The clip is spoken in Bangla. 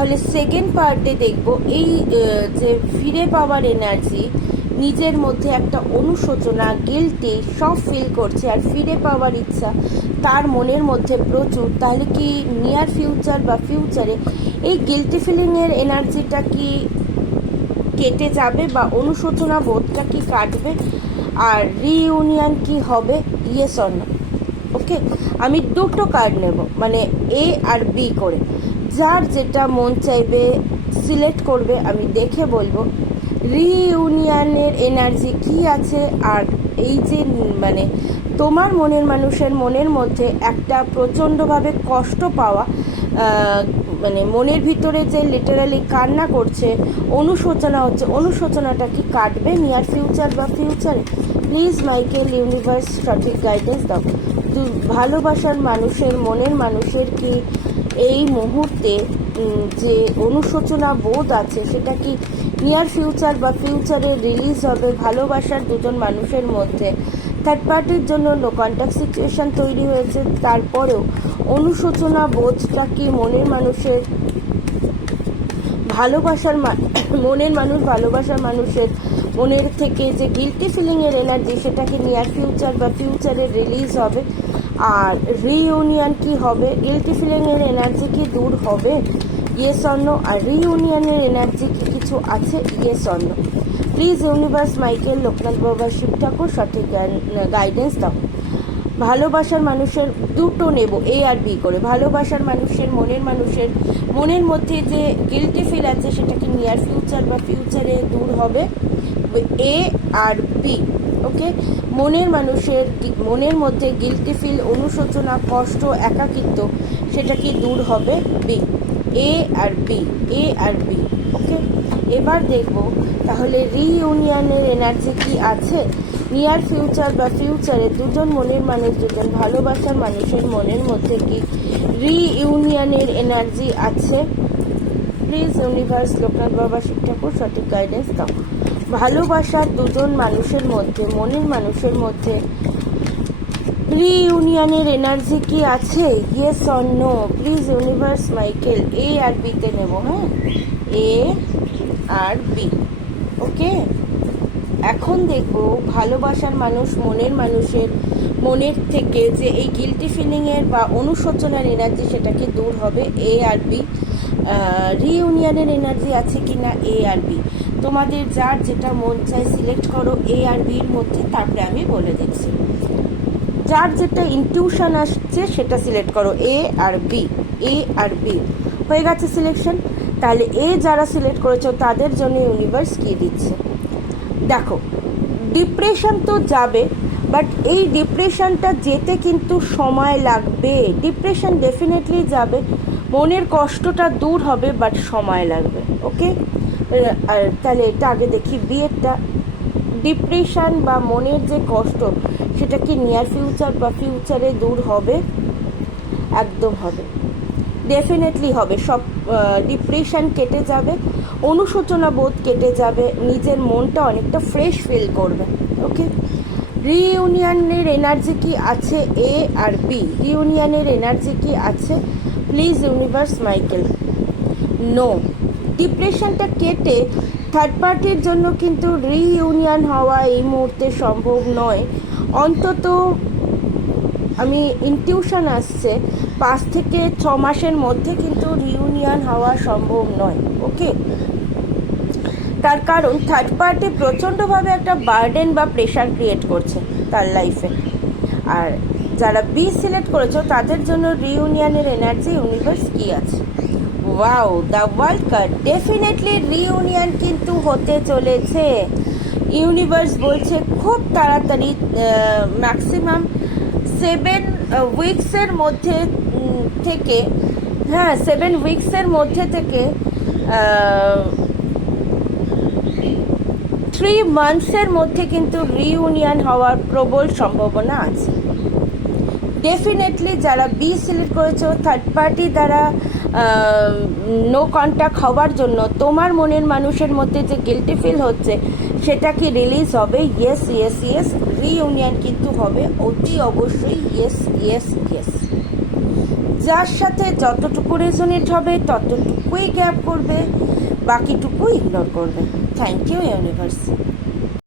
তাহলে সেকেন্ড পার্টে দেখব এই যে ফিরে পাওয়ার এনার্জি, নিজের মধ্যে একটা অনুশোচনা, গিল্টি সব ফিল করছে আর ফিরে পাওয়ার ইচ্ছা তার মনের মধ্যে প্রচুর। তাহলে কি নিয়ার ফিউচার বা ফিউচারে এই গিল্টি ফিলিংয়ের এনার্জিটা কি কেটে যাবে বা অনুশোচনা বোধটা কি কাটবে, আর রিইউনিয়ন কি হবে, ইয়েস অর নো? ওকে, আমি দুটো কার্ড নেব, মানে এ আর বি করে, যার যেটা মন চাইবে সিলেক্ট করবে, আমি দেখে বলবো রিইউনিয়নের এনার্জি কি আছে। আর এই যে মানে তোমার মনের মানুষের মনের মধ্যে একটা প্রচণ্ডভাবে কষ্ট পাওয়া, মানে মনের ভিতরে যে লিটারালি কান্না করছে, অনুশোচনা হচ্ছে, অনুশোচনাটা কি কাটবে নিয়ার ফিউচার বা ফিউচারে? প্লিজ মাইকেল ইউনিভার্স সঠিক গাইডেন্স দাও। ভালোবাসার মানুষের মনের মানুষের কি এই মুহূর্তে যে অনুশোচনা বোধ আছে সেটা কি নিয়ার ফিউচার বা ফিউচারে রিলিজ হবে? ভালোবাসার দুজন মানুষের মধ্যে থার্ড পার্টির জন্য নো কন্ট্যাক্ট সিচুয়েশান তৈরি হয়েছে, তারপরেও অনুশোচনা বোধটা কি মনের মানুষের মনের মানুষ ভালোবাসার মানুষের মনের থেকে যে গিল্টি ফিলিংয়ের এনার্জি সেটা কি নিয়ার ফিউচার বা ফিউচারে রিলিজ হবে? আর রিইউনিয়ন কি হবে? গিল্টি ফিলিংয়ের এনার্জি কি দূর হবে, ইয়েস অর নো? আর রিইউনিয়নের এনার্জি কি কিছু আছে, yes or no? Please universe Michael Loknath Baba Shiv ঠাকুর সঠিক গাইডেন্স দাও। ভালোবাসার মানুষের দুটো নেব এ আর বি করে। ভালোবাসার মানুষের মনের মধ্যে যে গিল্টি ফিল আছে সেটা কি নিয়ার ফিউচার বা ফিউচারে দূর হবে, এ আর বি। ওকে, মনের মধ্যে গিল্টি ফিল, অনুশোচনা, কষ্ট, একাকিত্ব সেটা কি দূর হবে, বি। এ আর বি, এ আর বি। ওকে, এবার দেখব তাহলে রিইউনিয়নের এনার্জি কি আছে নিয়ার ফিউচার বা ফিউচারে। দুজন ভালোবাসার মানুষের মনের মধ্যে কি রিইউনিয়নের এনার্জি আছে? প্লিজ ইউনিভার্স লোকনাথ বাবা শিব ঠাকুর সঠিক গাইডেন্স দাও। ভালোবাসার দুজন মানুষের মধ্যে মনের মানুষের মধ্যে রিইউনিয়নের এনার্জি কি আছে, yes or no? Please universe Michael এ আর বিতে নেব। হ্যাঁ, এ আর বি। ওকে, এখন দেখব ভালোবাসার মনের থেকে যে এই গিল্টি ফিলিংয়ের বা অনুশোচনার এনার্জি সেটা কি দূর হবে, এ আর বি। রিইউনিয়নের এনার্জি আছে কি না, এ আর বি। তোমাদের যার যেটা মন চায় সিলেক্ট করো এ আর বির মধ্যে, তারপরে আমি বলে দিচ্ছি। যার যেটা ইনটিউশন আসছে সেটা সিলেক্ট করো, এ আর বি, এ আর বি। হয়ে গেছে সিলেকশন। তাহলে এ যারা সিলেক্ট করেছো তাদের জন্য ইউনিভার্স কী দিচ্ছে দেখো। ডিপ্রেশন তো যাবে, বাট এই ডিপ্রেশনটা যেতে কিন্তু সময় লাগবে। ডিপ্রেশন ডেফিনেটলি যাবে, মনের কষ্টটা দূর হবে, বাট সময় লাগবে। ওকে, আর তাহলে এটা আগে দেখি বিয়েরটা। ডিপ্রেশন বা মনের যে কষ্ট সেটা কি নিয়ার ফিউচার বা ফিউচারে দূর হবে? একদম হবে, ডেফিনেটলি হবে। সব ডিপ্রেশন কেটে যাবে, অনুশোচনা বোধ কেটে যাবে, নিজের মনটা অনেকটা ফ্রেশ ফিল করবে। ওকে, রিইউনিয়নের এনার্জি কি আছে, এ আর বি। রিইউনিয়নের এনার্জি কি আছে, প্লিজ ইউনিভার্স মাইকেল? নো। ডিপ্রেশনটা কেটে থার্ড পার্টির জন্য কিন্তু রিইউনিয়ন হওয়া এই মুহূর্তে সম্ভব নয়। অন্তত আমি ইনটিউশন আসছে 5 থেকে 6 মাসের মধ্যে কিন্তু রিইউনিয়ন হওয়া সম্ভব নয়। ওকে, তার কারণ থার্ড পার্টি প্রচণ্ডভাবে একটা বার্ডেন বা প্রেশার ক্রিয়েট করছে তার লাইফে। আর যারা বি সিলেক্ট করেছো তাদের জন্য রিইউনিয়নের এনার্জি ইউনিভার্স কি আছে? Wow, the world card. Definitely reunion কিন্তু হতে চলেছে। ইউনিভার্স বলছে খুব তাড়াতাড়ি, ম্যাক্সিমাম 7 উইকসের মধ্যে থেকে, হ্যাঁ 7 উইকসের মধ্যে থেকে 3 মান্থসের মধ্যে কিন্তু রিইউনিয়ন হওয়ার প্রবল সম্ভাবনা আছে। ডেফিনেটলি যারা বি সিলেক্ট করেছো থার্ড পার্টি দ্বারা নো কন্ট্যাক্ট হওয়ার জন্য তোমার মনের মানুষের মধ্যে যে গিল্টি ফিল হচ্ছে সেটা কি রিলিজ হবে? ইয়েস ইয়েস ইয়েস, রিইউনিয়ন কিন্তু হবে অতি অবশ্যই। Yes yes yes. যার সাথে যতটুকু রেজোনেট হবে ততটুকুই গ্যাপ করবে, বাকিটুকু ইগনোর করবে। Thank you universe.